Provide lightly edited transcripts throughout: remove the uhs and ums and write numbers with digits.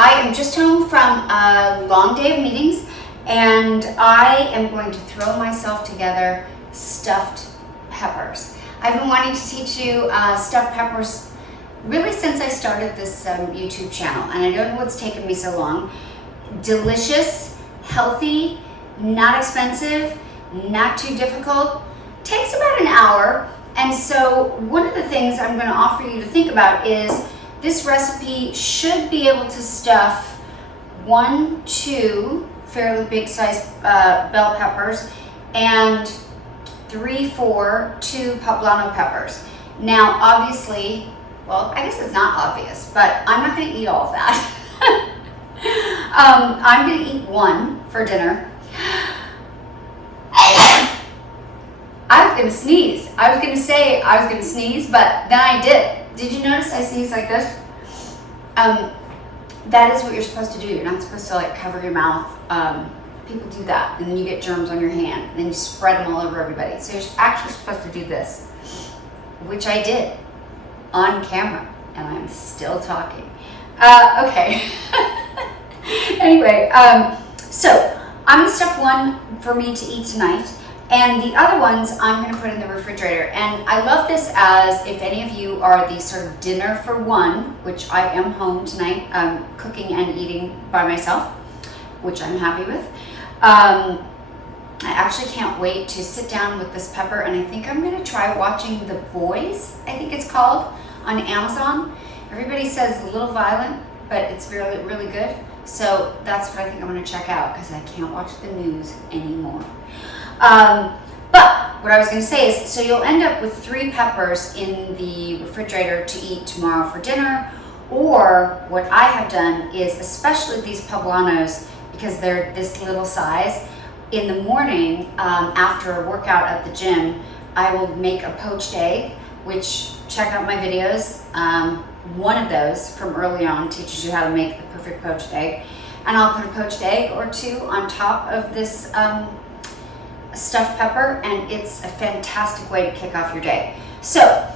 I am just home from a long day of meetings, and I am going to throw myself together stuffed peppers. I've been wanting to teach you stuffed peppers really since I started this YouTube channel, and I don't know what's taken me so long. Delicious, healthy, not expensive, not too difficult. Takes about an hour, and so one of the things I'm going to offer you to think about is this recipe should be able to stuff 1-2 fairly big sized bell peppers and 3-4 2 Poblano peppers. Now obviously, well, I guess it's not obvious, but I'm not going to eat all of that. I'm going to eat one for dinner. I was going to sneeze. I was going to say I was going to sneeze, but then I did. Did you notice I sneezed like this? That is what you're supposed to do. You're not supposed to like cover your mouth. People do that, and then you get germs on your hand, and then you spread them all over everybody. So you're actually supposed to do this, which I did on camera, and I'm still talking. Okay. Anyway, so I'm gonna stuff one for me to eat tonight, and the other ones I'm gonna put in the refrigerator. And I love this as if any of you are the sort of dinner for one, which I am home tonight, cooking and eating by myself, which I'm happy with. I actually can't wait to sit down with this pepper, and I think I'm gonna try watching The Boys, I think it's called, on Amazon. Everybody says a little violent, but it's really, really good. So that's what I think I'm gonna check out, because I can't watch the news anymore. But what I was going to say is, so you'll end up with 3 peppers in the refrigerator to eat tomorrow for dinner, or what I have done is, especially these poblanos, because they're this little size, in the morning after a workout at the gym, I will make a poached egg, which, check out my videos. One of those from early on teaches you how to make the perfect poached egg, and I'll put a poached egg or 2 on top of this stuffed pepper, and it's a fantastic way to kick off your day. So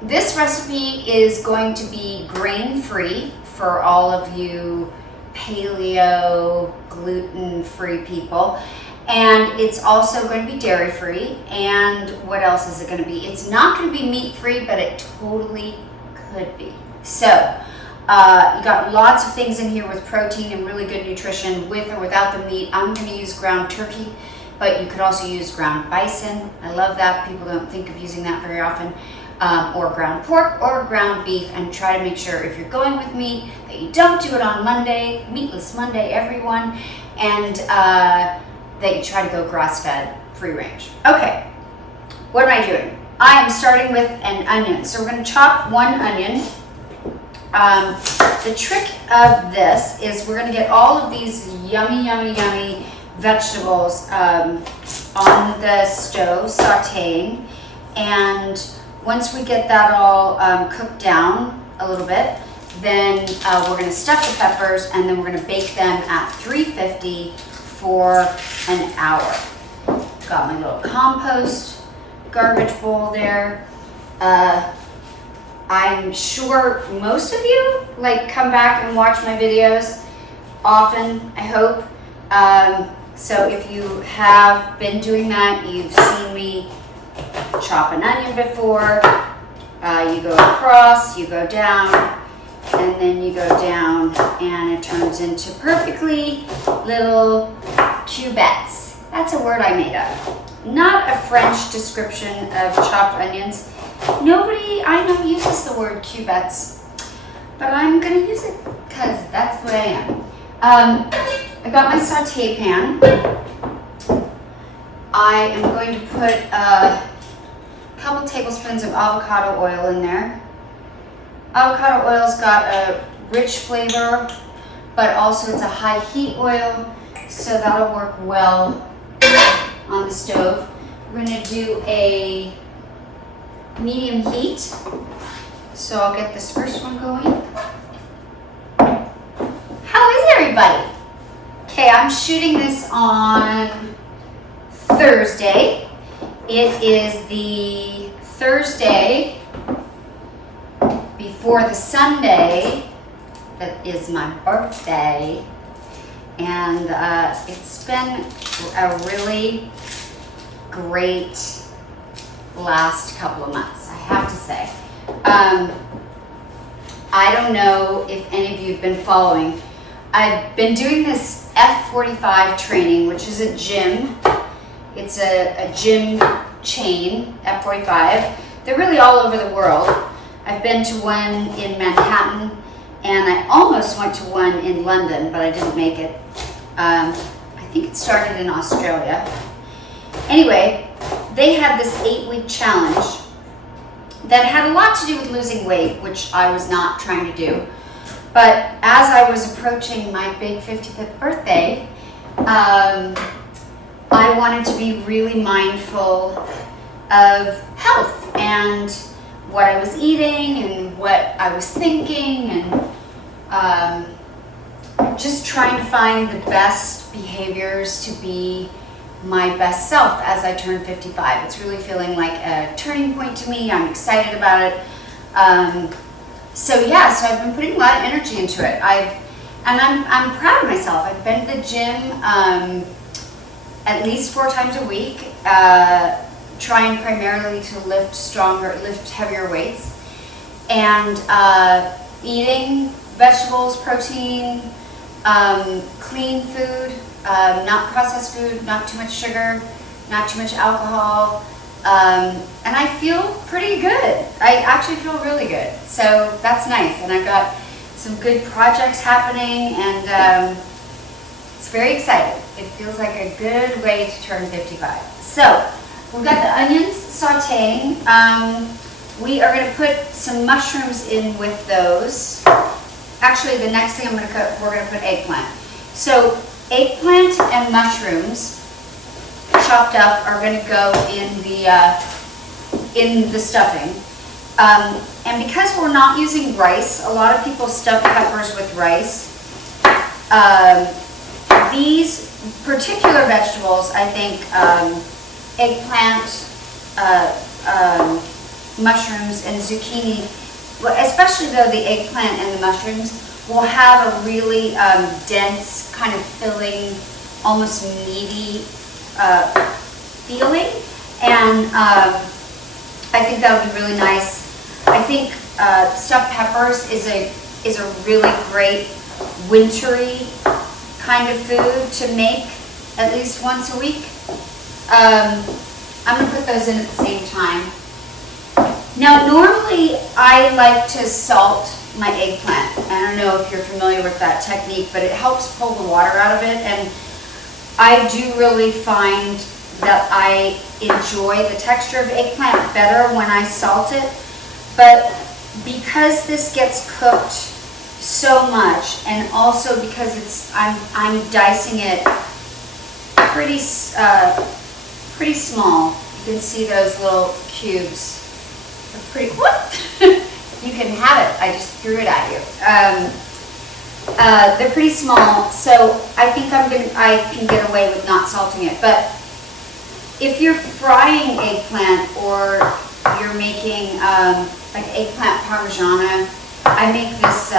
this recipe is going to be grain-free for all of you paleo, gluten-free people, and it's also going to be dairy-free. And what else is it going to be? It's not going to be meat-free, but it totally could be. So you got lots of things in here with protein and really good nutrition with or without the meat. I'm going to use ground turkey, but you could also use ground bison. I love that. People don't think of using that very often. Or ground pork or ground beef, and try to make sure if you're going with meat that you don't do it on Monday, Meatless Monday, everyone, and that you try to go grass-fed, free range. Okay, what am I doing? I am starting with an onion. So we're going to chop one onion. The trick of this is we're going to get all of these yummy, yummy, yummy vegetables on the stove sauteing, and once we get that all cooked down a little bit, then we're going to stuff the peppers, and then we're going to bake them at 350 for an hour. Got my little compost garbage bowl there. I'm sure most of you come back and watch my videos often, I hope. So if you have been doing that, you've seen me chop an onion before. You go across, you go down, and then you go down, and it turns into perfectly little cubettes. That's a word I made up. Not a French description of chopped onions. Nobody I know uses the word cubettes, but I'm going to use it because that's the way I am. I got my saute pan. I am going to put a couple tablespoons of avocado oil in there. Avocado oil's got a rich flavor, but also it's a high heat oil, so that'll work well on the stove. We're going to do a medium heat, so I'll get this first one going. How is everybody? Okay, I'm shooting this on Thursday. It is the Thursday before the Sunday that is my birthday, and it's been a really great last couple of months, I have to say. I don't know if any of you have been following. I've been doing this F45 training, which is a gym. It's a gym chain, F45. They're really all over the world. I've been to one in Manhattan, and I almost went to one in London, but I didn't make it. I think it started in Australia. Anyway, they had this 8-week challenge that had a lot to do with losing weight, which I was not trying to do. But as I was approaching my big 55th birthday, I wanted to be really mindful of health and what I was eating and what I was thinking, and just trying to find the best behaviors to be my best self as I turn 55. It's really feeling like a turning point to me. I'm excited about it. So I've been putting a lot of energy into it. I'm proud of myself. I've been to the gym at least 4 times a week, trying primarily to lift heavier weights, and eating vegetables, protein, clean food, not processed food, not too much sugar, not too much alcohol, and I feel pretty good. I actually feel really good, so that's nice. And I've got some good projects happening, and it's very exciting. It feels like a good way to turn 55. So we've got the onions sauteing. We are going to put some mushrooms in with those. Actually, the next thing we're going to put eggplant. So eggplant and mushrooms chopped up are going to go in the stuffing. And because we're not using rice, a lot of people stuff peppers with rice. These particular vegetables, I think, eggplant, mushrooms, and zucchini, especially though the eggplant and the mushrooms, will have a really dense, kind of filling, almost meaty feeling, and I think that would be really nice. I think stuffed peppers is a really great wintry kind of food to make at least once a week. I'm going to put those in at the same time. Now, normally I like to salt my eggplant. I don't know if you're familiar with that technique, but it helps pull the water out of it, and I do really find that I enjoy the texture of eggplant better when I salt it. But because this gets cooked so much, and also because I'm dicing it pretty small. You can see those little cubes. They're pretty. What? You can have it. I just threw it at you. They're pretty small, so I think I can get away with not salting it. But if you're frying eggplant, or you're making like eggplant parmigiana, I make this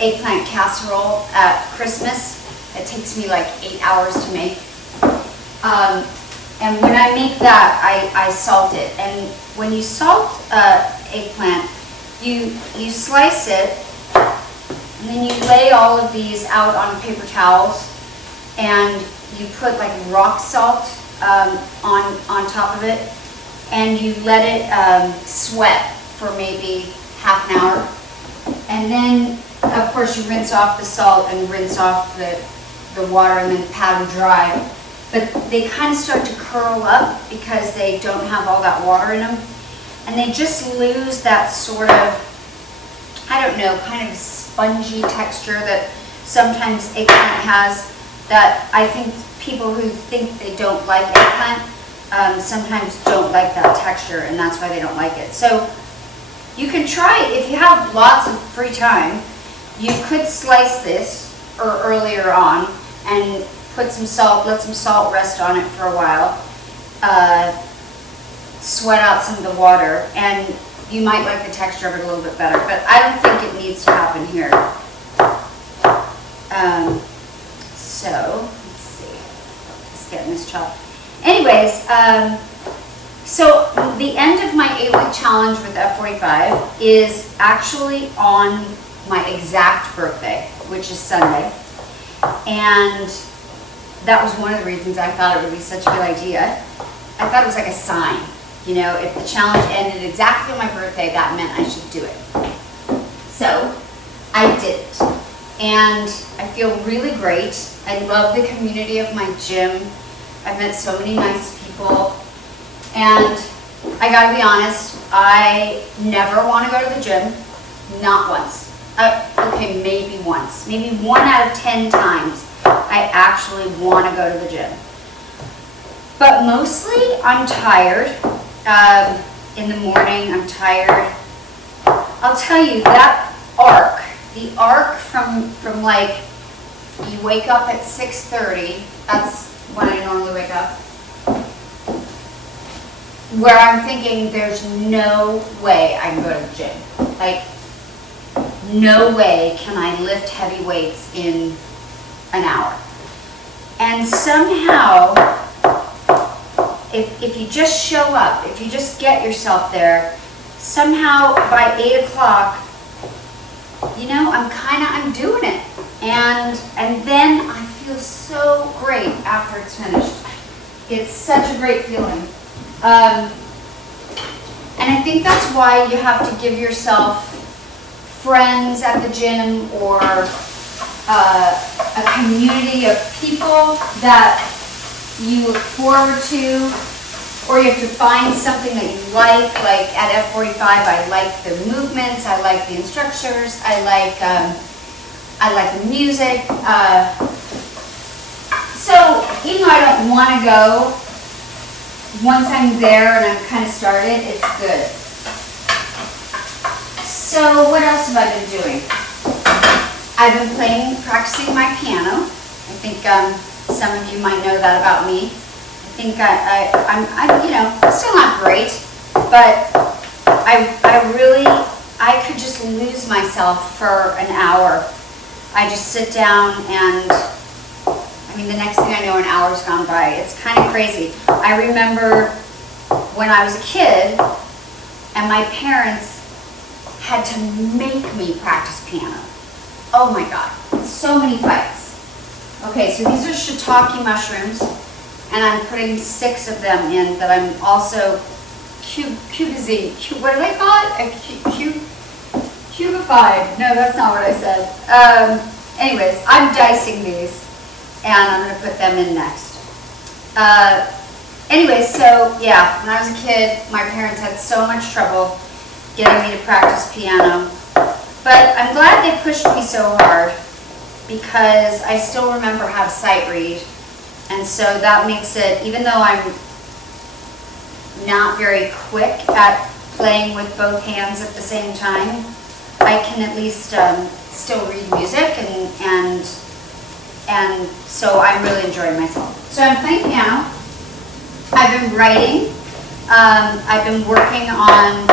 eggplant casserole at Christmas. It takes me like 8 hours to make. And when I make that, I salt it. And when you salt eggplant, you slice it, and then you lay all of these out on paper towels, and you put like rock salt on top of it, and you let it sweat for maybe half an hour. And then, of course, you rinse off the salt and rinse off the water, and then pat them dry. But they kind of start to curl up because they don't have all that water in them. And they just lose that sort of, I don't know, kind of spongy texture that sometimes eggplant has, that I think people who think they don't like eggplant sometimes don't like that texture, and that's why they don't like it. So you can try, if you have lots of free time, you could slice this earlier on and put some salt, let some salt rest on it for a while, sweat out some of the water, and you might like the texture of it a little bit better, but I don't think it needs to happen here. So let's see, just getting this chopped. Anyways, so the end of my 8-week challenge with F45 is actually on my exact birthday, which is Sunday. And that was one of the reasons I thought it would be such a good idea. I thought it was like a sign. You know, if the challenge ended exactly on my birthday, that meant I should do it. So I did it. And I feel really great. I love the community of my gym. I've met so many nice people. And I gotta be honest, I never want to go to the gym. Not once. Okay, maybe once. Maybe 1 out of 10 times I actually want to go to the gym. But mostly I'm tired. In the morning I'm tired. I'll tell you, that arc, the arc from like, you wake up at 6:30, that's when I normally wake up, where I'm thinking there's no way I can go to the gym. Like, no way can I lift heavy weights in an hour. And somehow, if you just show up, if you just get yourself there, somehow by 8 o'clock, you know, I'm doing it. And then I feel so great after it's finished. It's such a great feeling. And I think that's why you have to give yourself friends at the gym, or a community of people that you look forward to, or you have to find something that you like at F45, I like the movements, I like the instructors, I like the music. So even though I don't want to go, once I'm there and I'm kind of started, it's good. So what else have I been doing? I've been practicing my piano. I think some of you might know that about me. I think I'm you know, still not great, but I could just lose myself for an hour. I just sit down and, I mean, the next thing I know, an hour's gone by. It's kind of crazy. I remember when I was a kid and my parents had to make me practice piano. Oh my God, so many fights. Okay, so these are shiitake mushrooms, and I'm putting 6 of them in that I'm also what do they call it? Cubified. No, that's not what I said. Anyways, I'm dicing these, and I'm going to put them in next. Anyways, so yeah, when I was a kid, my parents had so much trouble getting me to practice piano. But I'm glad they pushed me so hard, because I still remember how to sight read. And so that makes it, even though I'm not very quick at playing with both hands at the same time, I can at least still read music, and so I'm really enjoying myself. So I'm playing piano. I've been writing. I've been working on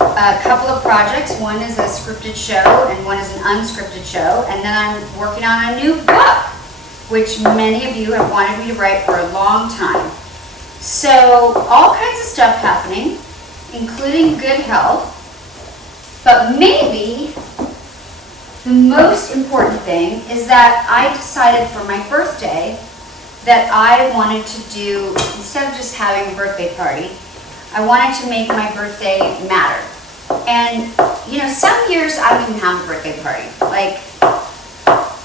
a couple of projects. One is a scripted show and one is an unscripted show. And then I'm working on a new book, which many of you have wanted me to write for a long time. So all kinds of stuff happening, including good health. But maybe the most important thing is that I decided for my birthday that I wanted to do, instead of just having a birthday party, I wanted to make my birthday matter. And, you know, some years I don't even have a birthday party. Like,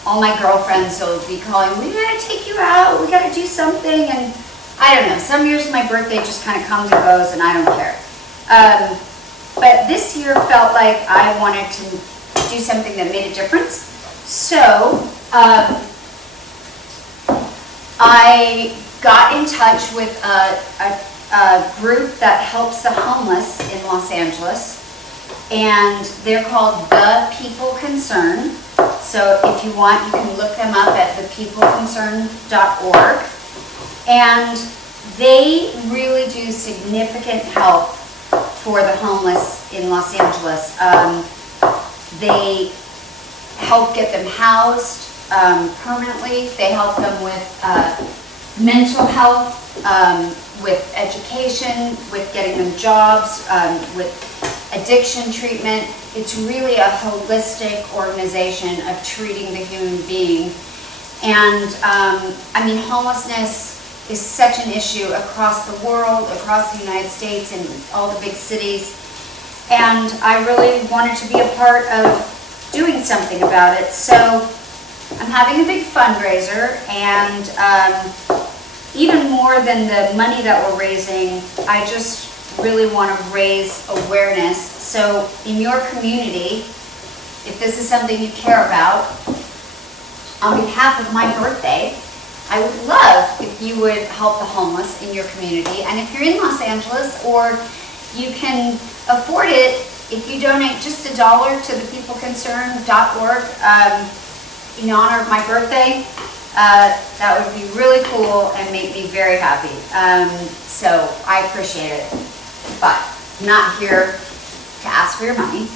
all my girlfriends will be calling, we gotta take you out, we gotta do something, and I don't know. Some years my birthday just kind of comes and goes and I don't care. But this year felt like I wanted to do something that made a difference. So, I got in touch with a group that helps the homeless in Los Angeles, and they're called The People Concern. So if you want, you can look them up at thepeopleconcern.org. And they really do significant help for the homeless in Los Angeles. They help get them housed. permanently. They help them with mental health, with education, with getting them jobs, with addiction treatment. It's really a holistic organization of treating the human being. And I mean, homelessness is such an issue across the world, across the United States, and all the big cities. And I really wanted to be a part of doing something about it. So I'm having a big fundraiser, and even more than the money that we're raising, I just really want to raise awareness. So in your community, if this is something you care about, on behalf of my birthday, I would love if you would help the homeless in your community. And if you're in Los Angeles, or you can afford it, if you donate just $1 to thepeopleconcerned.org in honor of my birthday, that would be really cool and make me very happy. So I appreciate it, but I'm not here to ask for your money.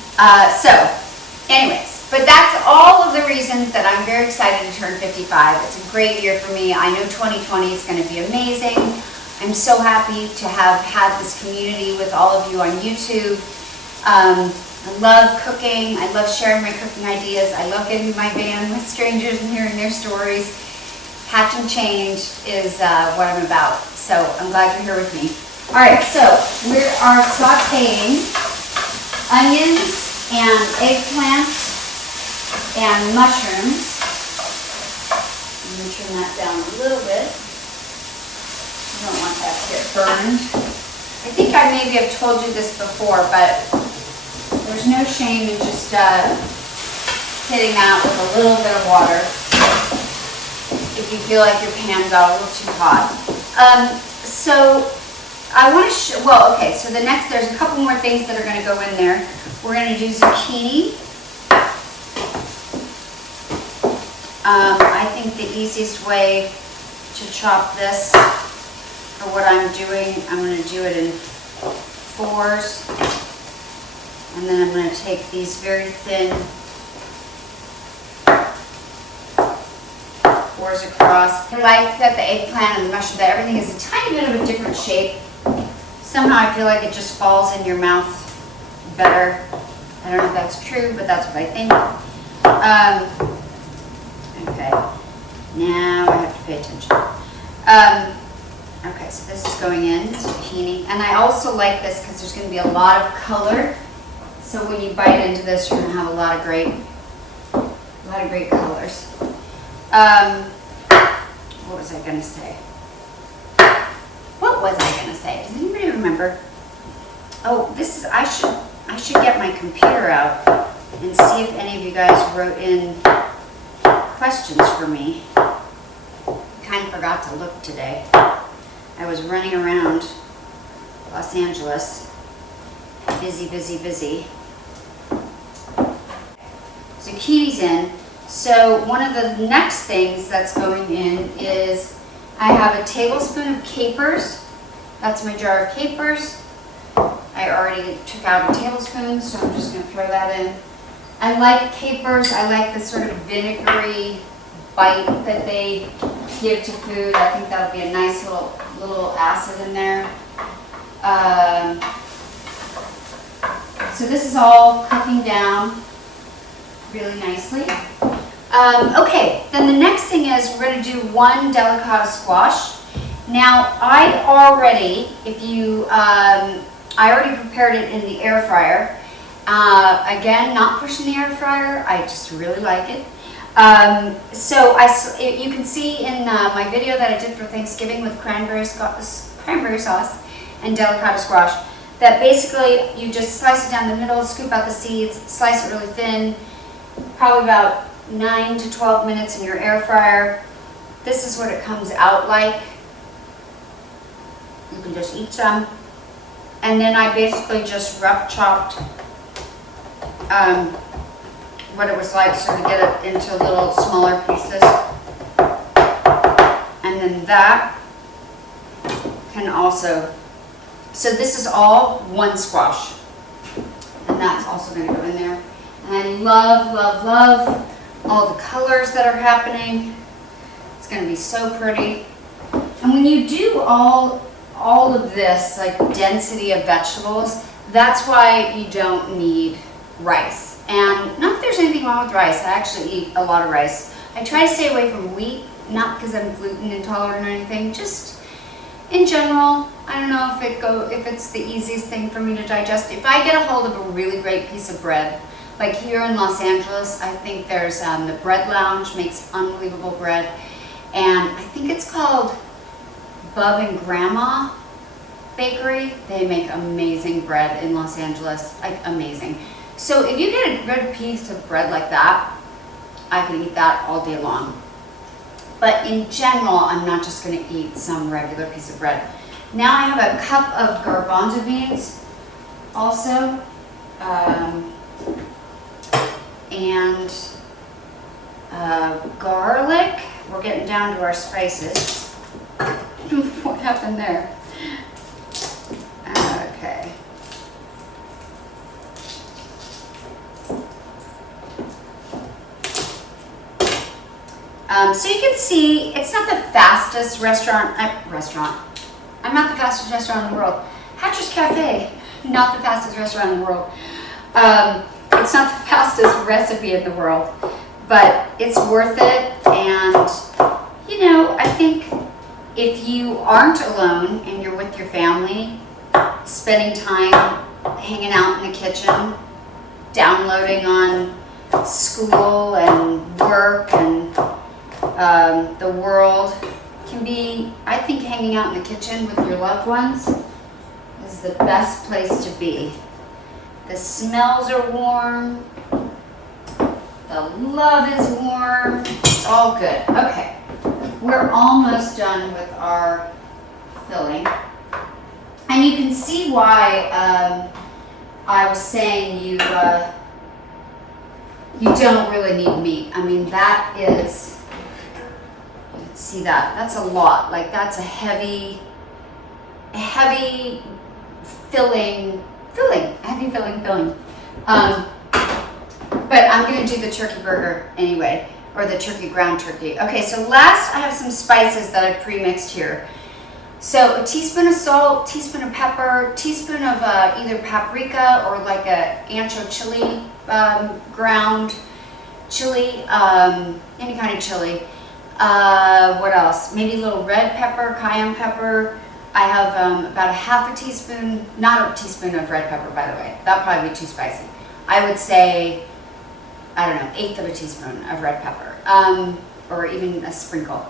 Anyways, but that's all of the reasons that I'm very excited to turn 55. It's a great year for me. I know 2020 is going to be amazing. I'm so happy to have had this community with all of you on YouTube. I love cooking. I love sharing my cooking ideas. I love getting in my van with strangers and hearing their stories. Hatching change is what I'm about. So I'm glad you're here with me. All right, so we are sauteing onions and eggplant and mushrooms. I'm going to turn that down a little bit. I don't want that to get burned. I think I maybe have told you this before, but there's no shame in just hitting that with a little bit of water if you feel like your pan got a little too hot. So I want to so there's a couple more things that are going to go in there. We're going to do zucchini. I think the easiest way to chop this, for what I'm doing, I'm going to do it in 4s. And then I'm going to take these very thin 4s across. I like that the eggplant and the mushroom, that everything is a tiny bit of a different shape. Somehow I feel like it just falls in your mouth better. I don't know if that's true, but that's what I think. Okay, now I have to pay attention. Okay, so this is going in, zucchini. And I also like this because there's going to be a lot of color. So when you bite into this, you're going to have a lot of great colors. What was I going to say? Does anybody remember? Oh, I should get my computer out and see if any of you guys wrote in questions for me. Kind of forgot to look today. I was running around Los Angeles. Busy. Zucchini's in. So one of the next things that's going in is I have a tablespoon of capers. That's my jar of capers. I already took out a tablespoon, so I'm just going to throw that in. I like capers. I like the sort of vinegary bite that they give to food. I think that would be a nice little acid in there. So this is all cooking down really nicely. Okay, then the next thing is we're going to do 1 delicata squash. Now I already prepared it in the air fryer. Again, not pushing the air fryer. I just really like it. So you can see in my video that I did for Thanksgiving with cranberry sauce and delicata squash, that basically you just slice it down the middle, scoop out the seeds, slice it really thin, probably about 9 to 12 minutes in your air fryer. This is what it comes out like. You can just eat some. And then I basically just rough chopped what it was like, so to get it into little smaller pieces. And then that can also, so this is all 1 squash. And that's also going to go in there. And I love all the colors that are happening. It's gonna be so pretty. And when you do all of this, like density of vegetables, that's why you don't need rice. And not that there's anything wrong with rice. I actually eat a lot of rice. I try to stay away from wheat, not because I'm gluten intolerant or anything, just in general. I don't know if it's the easiest thing for me to digest. If I get a hold of a really great piece of bread, like here in Los Angeles, I think there's the Bread Lounge makes unbelievable bread. And I think it's called Bub and Grandma Bakery. They make amazing bread in Los Angeles, like amazing. So if you get a good piece of bread like that, I can eat that all day long. But in general, I'm not just gonna eat some regular piece of bread. Now I have a cup of garbanzo beans also, and garlic. We're getting down to our spices. What happened there? Okay. So you can see it's not the fastest restaurant. I'm not the fastest restaurant in the world. Hatcher's Cafe, not the fastest restaurant in the world. It's not the fastest recipe in the world, but it's worth it. And you know, I think if you aren't alone and you're with your family, spending time hanging out in the kitchen, downloading on school and work and the world, can be, I think hanging out in the kitchen with your loved ones is the best place to be. The smells are warm, the love is warm, it's all good. Okay, we're almost done with our filling. And you can see why I was saying you don't really need meat. I mean, that is, see that's a lot. Like that's a heavy filling. But I'm gonna do the turkey burger anyway, or the turkey ground turkey. Okay, so last I have some spices that I've pre-mixed here. So a teaspoon of salt, teaspoon of pepper, teaspoon of either paprika or like a ancho chili, ground chili, any kind of chili. What else? Maybe a little red pepper, cayenne pepper. I have about a half a teaspoon, not a teaspoon of red pepper, by the way. That'd probably be too spicy. I would say, I don't know, eighth of a teaspoon of red pepper, or even a sprinkle.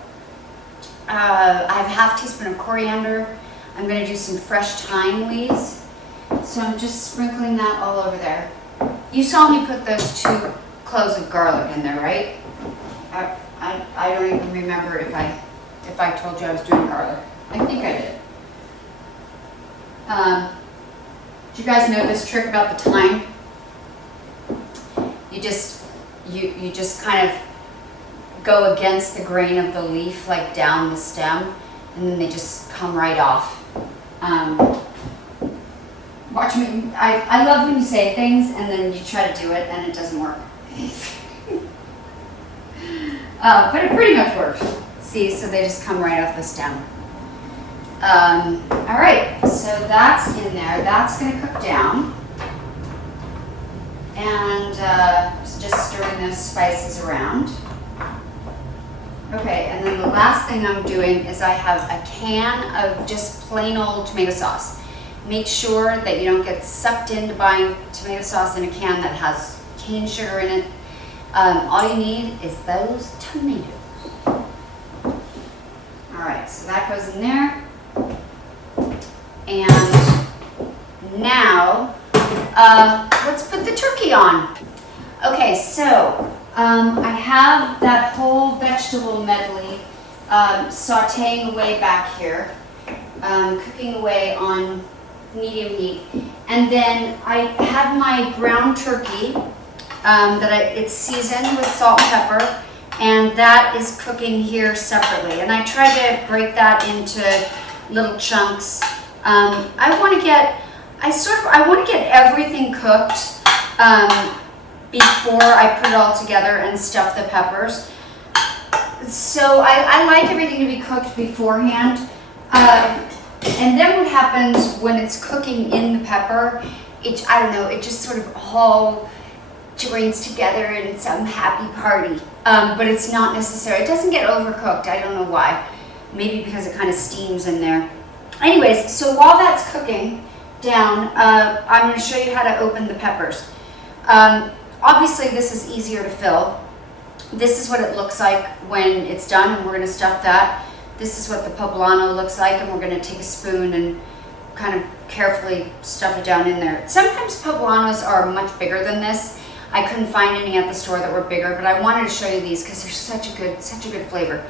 I have a half teaspoon of coriander. I'm going to do some fresh thyme leaves. So I'm just sprinkling that all over there. You saw me put those 2 cloves of garlic in there, right? I don't even remember if I told you I was doing garlic. I think I did. Do you guys know this trick about the thyme? You just kind of go against the grain of the leaf, like down the stem, and then they just come right off. Watch me. I love when you say things and then you try to do it and it doesn't work. But it pretty much works. See, so they just come right off the stem. All right, so that's in there. That's going to cook down. And just stirring those spices around. Okay, and then the last thing I'm doing is I have a can of just plain old tomato sauce. Make sure that you don't get sucked into buying tomato sauce in a can that has cane sugar in it. All you need is those tomatoes. All right, so that goes in there. And now, let's put the turkey on. Okay, so I have that whole vegetable medley sauteing away back here, cooking away on medium heat. And then I have my ground turkey it's seasoned with salt and pepper, and that is cooking here separately. And I try to break that into little chunks. I want to get everything cooked before I put it all together and stuff the peppers. So I like everything to be cooked beforehand. And then what happens when it's cooking in the pepper, I don't know, it just sort of all joins together in some happy party. But it's not necessary. It doesn't get overcooked. I don't know why. Maybe because it kind of steams in there. Anyways, so while that's cooking down, I'm going to show you how to open the peppers. Obviously, this is easier to fill. This is what it looks like when it's done, and we're going to stuff that. This is what the poblano looks like, and we're going to take a spoon and kind of carefully stuff it down in there. Sometimes poblanos are much bigger than this. I couldn't find any at the store that were bigger, but I wanted to show you these because they're such a good flavor.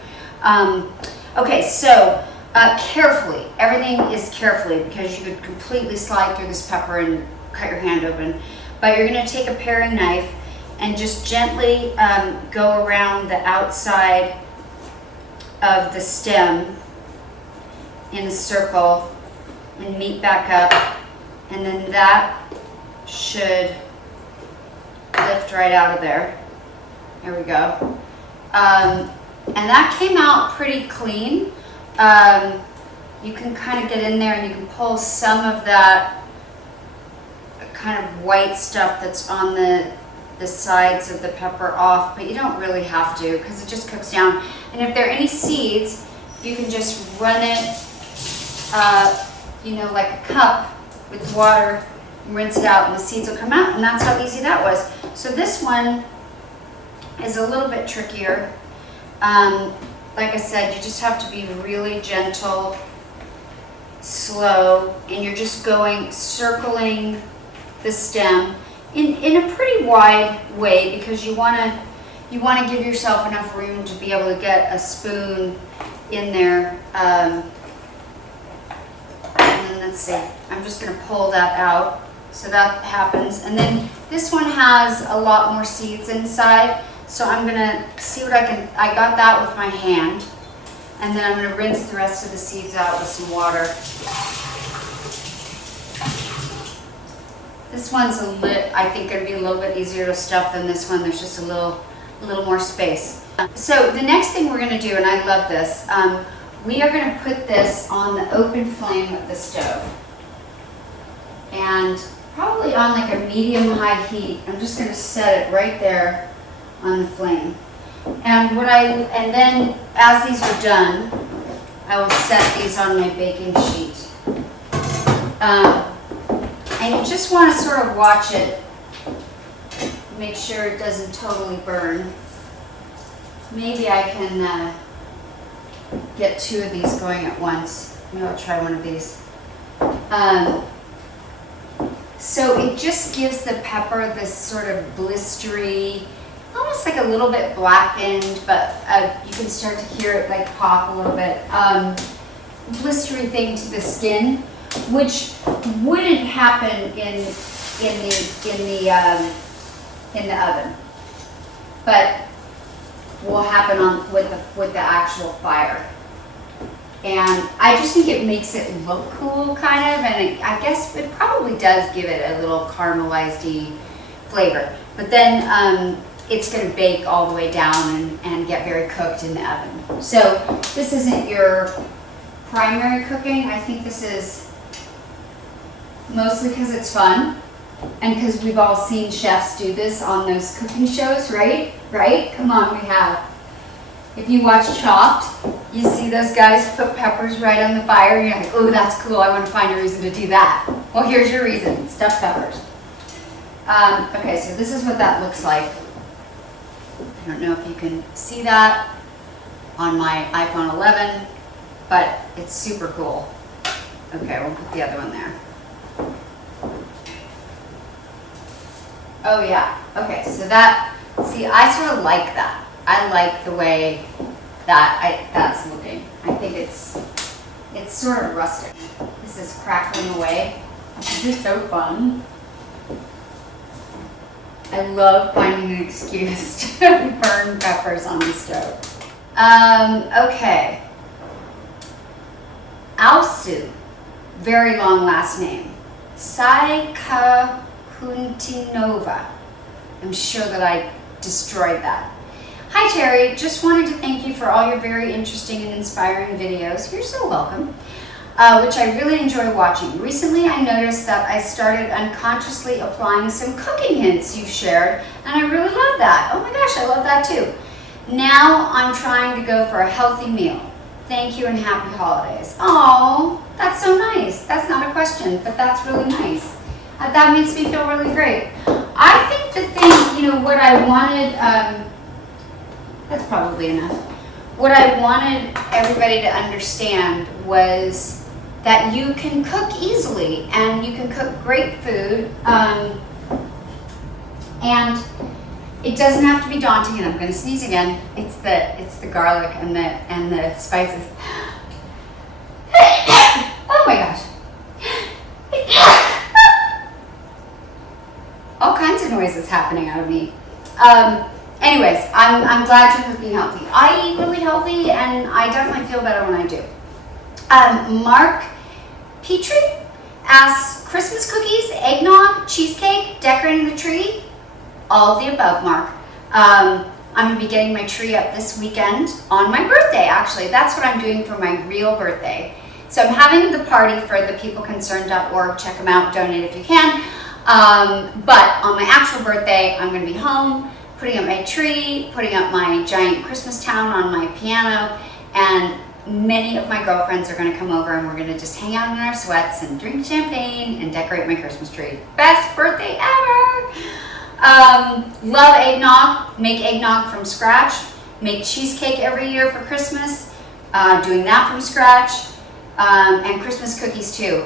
Okay, so carefully, everything is carefully, because you could completely slide through this pepper and cut your hand open. But you're going to take a paring knife and just gently go around the outside of the stem in a circle and meet back up, and then that should lift right out of there. There we go. And that came out pretty clean. You can kind of get in there and you can pull some of that kind of white stuff that's on the sides of the pepper off, but you don't really have to because it just cooks down. And if there are any seeds, you can just run it, like a cup with water, and rinse it out, and the seeds will come out, and that's how easy that was. So this one is a little bit trickier. Like I said, you just have to be really gentle, slow, and you're just circling the stem in a pretty wide way, because you want to give yourself enough room to be able to get a spoon in there. And then let's see, I'm just going to pull that out. So that happens. And then this one has a lot more seeds inside. So I'm going to see what I got that with my hand. And then I'm going to rinse the rest of the seeds out with some water. This one's I think going to be a little bit easier to stuff than this one. There's just a little more space. So the next thing we're going to do, and I love this, we are going to put this on the open flame of the stove. And probably on like a medium-high heat. I'm just going to set it right there on the flame. And then as these are done, I will set these on my baking sheet. And you just want to sort of watch it, make sure it doesn't totally burn. Maybe I can get two of these going at once. Maybe I'll try one of these. So it just gives the pepper this sort of blistery, almost like a little bit blackened, but you can start to hear it like pop a little bit, blistery thing to the skin, which wouldn't happen in the oven, but will happen with the actual fire. And I just think it makes it look cool, kind of, and I guess it probably does give it a little caramelized-y flavor. But then it's going to bake all the way down and get very cooked in the oven. So this isn't your primary cooking. I think this is mostly because it's fun and because we've all seen chefs do this on those cooking shows, right? Right? Come on, we have. If you watch Chopped, you see those guys put peppers right on the fire and you're like, oh, that's cool, I want to find a reason to do that. Well, here's your reason, stuffed peppers. Okay, so this is what that looks like. I don't know if you can see that on my iPhone 11, but it's super cool. Okay, we'll put the other one there. Oh yeah, okay, so that, see, I sort of like that. I like the way that's looking. I think it's sort of rustic. This is crackling away. This is so fun. I love finding an excuse to burn peppers on the stove. Okay. Ausu, very long last name. Saikakuntinova. am sure that I destroyed that. Hi Teri, just wanted to thank you for all your very interesting and inspiring videos. You're so welcome. Which I really enjoy watching. Recently I noticed that I started unconsciously applying some cooking hints you've shared, and I really love that. Oh my gosh, I love that too. Now I'm trying to go for a healthy meal. Thank you and happy holidays. Oh, that's so nice. That's not a question, but that's really nice. That makes me feel really great. I think the thing, what I wanted, that's probably enough. What I wanted everybody to understand was that you can cook easily and you can cook great food, and it doesn't have to be daunting. And I'm going to sneeze again. It's the garlic and the spices. Oh my gosh! All kinds of noises happening out of me. Anyways, I'm glad you're cooking healthy. I eat really healthy, and I definitely feel better when I do. Mark Petrie asks, Christmas cookies, eggnog, cheesecake, decorating the tree? All of the above, Mark. I'm going to be getting my tree up this weekend on my birthday, actually. That's what I'm doing for my real birthday. So I'm having the party for the peopleconcerned.org. Check them out, donate if you can. But on my actual birthday, I'm going to be home, putting up my tree, putting up my giant Christmas town on my piano, and many of my girlfriends are going to come over, and we're going to just hang out in our sweats and drink champagne and decorate my Christmas tree. Best birthday ever! Love eggnog. Make eggnog from scratch. Make cheesecake every year for Christmas. Doing that from scratch. And Christmas cookies too.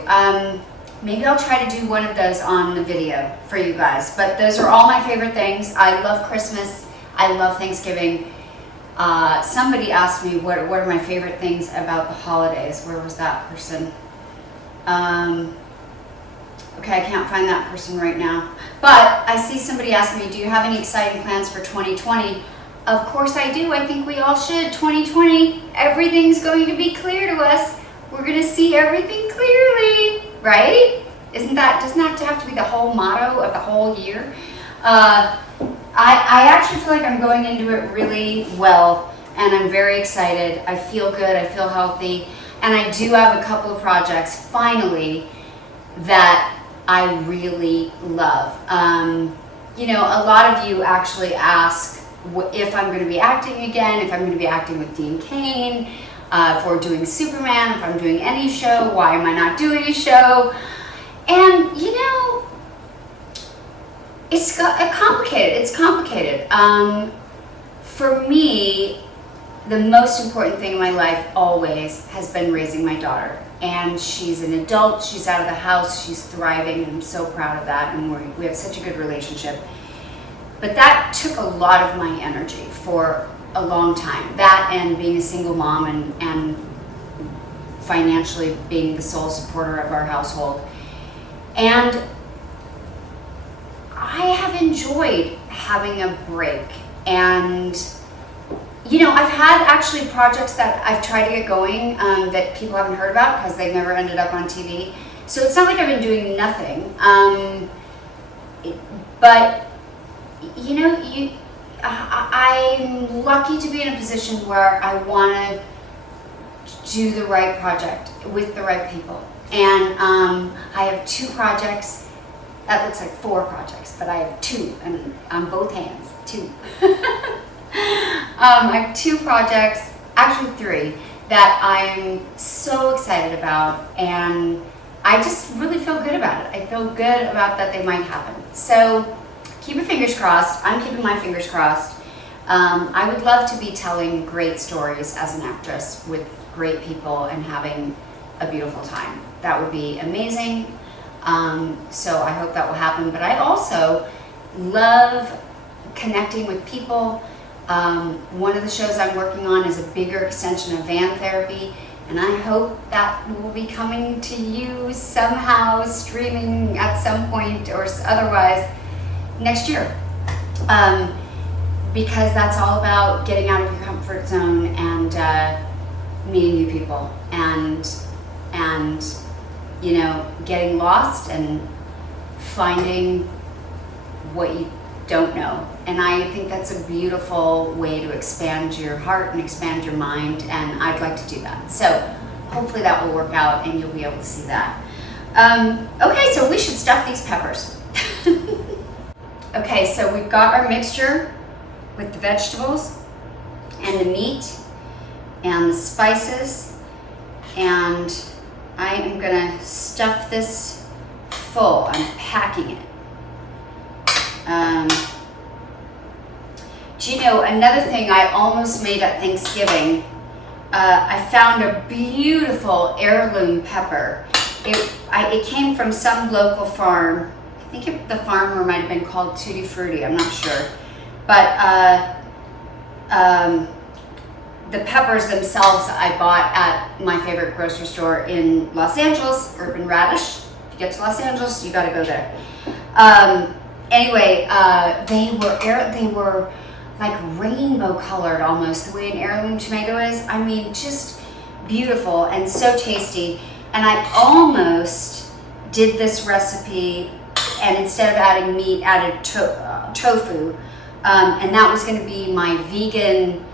Maybe I'll try to do one of those on the video for you guys. But those are all my favorite things. I love Christmas. I love Thanksgiving. Somebody asked me what are my favorite things about the holidays. Where was that person? Okay, I can't find that person right now. But I see somebody ask me, do you have any exciting plans for 2020? Of course I do. I think we all should. 2020, everything's going to be clear to us. We're going to see everything clearly, right? Doesn't that have to be the whole motto of the whole year? I actually feel like I'm going into it really well, and I'm very excited. I feel good, I feel healthy, and I do have a couple of projects, finally, that I really love. A lot of you actually ask if I'm going to be acting again, if I'm going to be acting with Dean Cain, if we're doing Superman, if I'm doing any show, why am I not doing a show? And, it's complicated. It's complicated. For me, the most important thing in my life always has been raising my daughter. And she's an adult, she's out of the house, she's thriving, and I'm so proud of that, and we have such a good relationship. But that took a lot of my energy for a long time. That and being a single mom and financially being the sole supporter of our household. And I have enjoyed having a break, and I've had actually projects that I've tried to get going that people haven't heard about because they've never ended up on TV. So it's not like I've been doing nothing. But I'm lucky to be in a position where I want to do the right project with the right people. And I have 2 projects. That looks like 4 projects, but I have 2, and on both hands, 2. I have 2 projects, actually 3, that I'm so excited about, and I just really feel good about it. I feel good about that they might happen. So keep your fingers crossed. I'm keeping my fingers crossed. I would love to be telling great stories as an actress with great people and having a beautiful time. That would be amazing. So I hope that will happen. But I also love connecting with people. One of the shows I'm working on is a bigger extension of van therapy, and I hope that will be coming to you somehow, streaming at some point or otherwise next year. Because that's all about getting out of your comfort zone and meeting new people and getting lost and finding what you don't know. And I think that's a beautiful way to expand your heart and expand your mind, and I'd like to do that. So hopefully that will work out and you'll be able to see that. Okay, so we should stuff these peppers. Okay, so we've got our mixture with the vegetables and the meat and the spices, and I am gonna stuff this full. I'm packing it. Do you know, another thing I almost made at Thanksgiving, I found a beautiful heirloom pepper. It came from some local farm. I think the farmer might have been called Tutti Frutti, I'm not sure. But the peppers themselves I bought at my favorite grocery store in Los Angeles, Urban Radish. If you get to Los Angeles, you gotta go there. Anyway, they were like rainbow colored almost, the way an heirloom tomato is. I mean, just beautiful and so tasty. And I almost did this recipe, and instead of adding meat, added tofu. And that was gonna be my vegan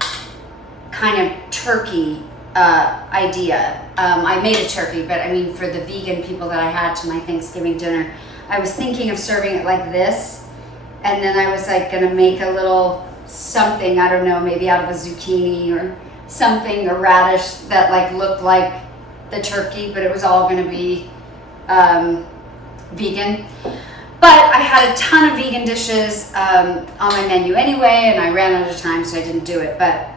kind of turkey idea. I made a turkey, but I mean, for the vegan people that I had to my Thanksgiving dinner, I was thinking of serving it like this, and then I was like gonna make a little something, I don't know, maybe out of a zucchini or something, a radish that like looked like the turkey, but it was all gonna be vegan. But I had a ton of vegan dishes on my menu anyway, and I ran out of time, so I didn't do it. But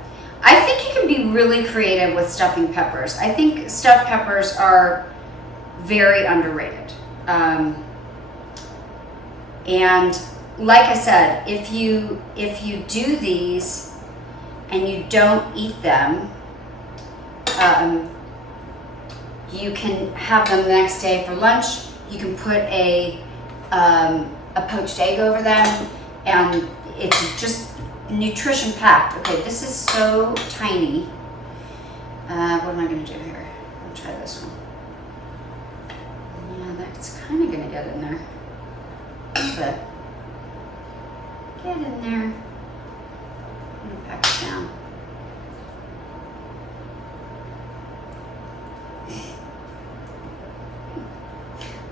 I think you can be really creative with stuffing peppers. I think stuffed peppers are very underrated. And like I said, if you do these and you don't eat them, you can have them the next day for lunch. You can put a poached egg over them, and it's just nutrition packed. Okay, this is so tiny. What am I going to do here? I'll try this one. Yeah, that's kind of going to get in there. But get in there. I'm going to pack it down.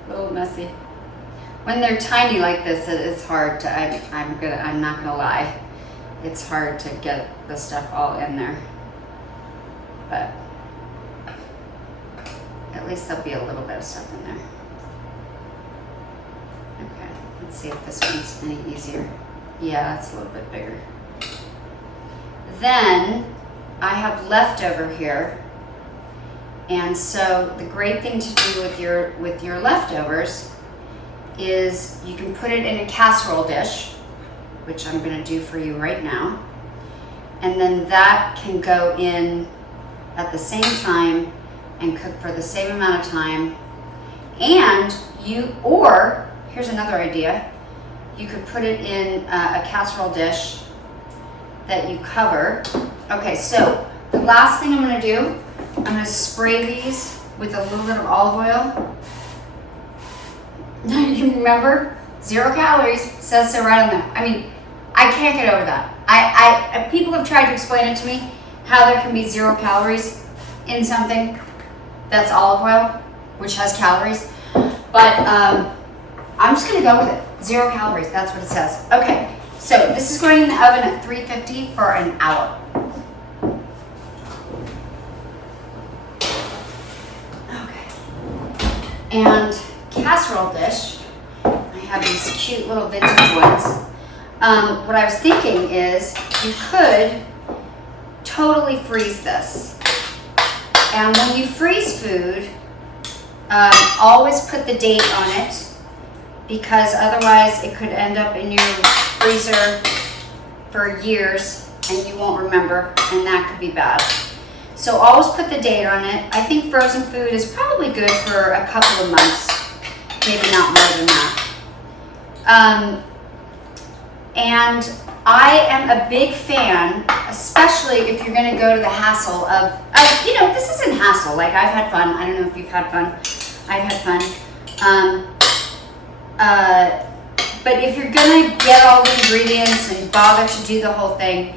A little messy. When they're tiny like this, it's hard to. I'm not gonna lie. It's hard to get the stuff all in there, but at least there'll be a little bit of stuff in there. Okay, let's see if this one's any easier. Yeah, it's a little bit bigger. Then I have leftover here, and so the great thing to do with your leftovers is you can put it in a casserole dish, which I'm going to do for you right now, and then that can go in at the same time and cook for the same amount of time. And here's another idea, you could put it in a casserole dish that you cover. Okay, so the last thing I'm going to do, I'm going to spray these with a little bit of olive oil. You remember, 0 calories, says so right on there. I mean, I can't get over that. People have tried to explain it to me, how there can be 0 calories in something that's olive oil, which has calories. But I'm just gonna go with it. 0 calories, that's what it says. Okay, so this is going in the oven at 350 for an hour. Okay, and casserole dish, I have these cute little vintage ones. What I was thinking is you could totally freeze this. And when you freeze food, always put the date on it, because otherwise it could end up in your freezer for years and you won't remember, and that could be bad. So always put the date on it. I think frozen food is probably good for a couple of months. Maybe not more than that. And I am a big fan, especially if you're going to go to the hassle of, this isn't hassle. Like, I've had fun. I don't know if you've had fun. I've had fun. But if you're gonna get all the ingredients and bother to do the whole thing,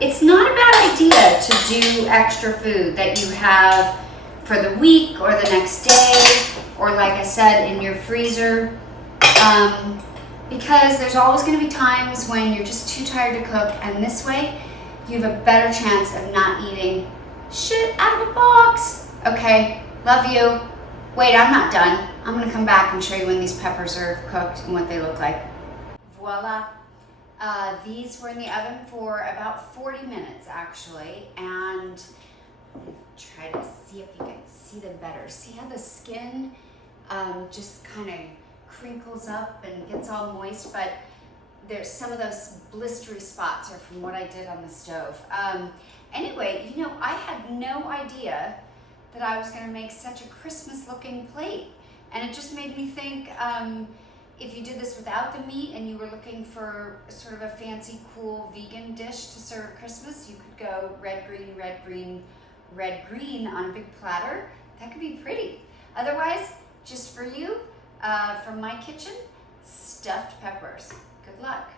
it's not a bad idea to do extra food that you have for the week or the next day, or like I said, in your freezer. Because there's always going to be times when you're just too tired to cook, and this way you have a better chance of not eating shit out of a box. Okay, love you. Wait, I'm not done. I'm going to come back and show you when these peppers are cooked and what they look like. Voila. These were in the oven for about 40 minutes actually, and try to see if you can see them better. See how the skin just kind of crinkles up and gets all moist, but there's some of those blistery spots are from what I did on the stove. Anyway, you know, I had no idea that I was going to make such a Christmas looking plate, and it just made me think, if you did this without the meat and you were looking for sort of a fancy, cool vegan dish to serve at Christmas, you could go red, green, red, green, red, green on a big platter. That could be pretty. Otherwise, just for you, from my kitchen, stuffed peppers. Good luck.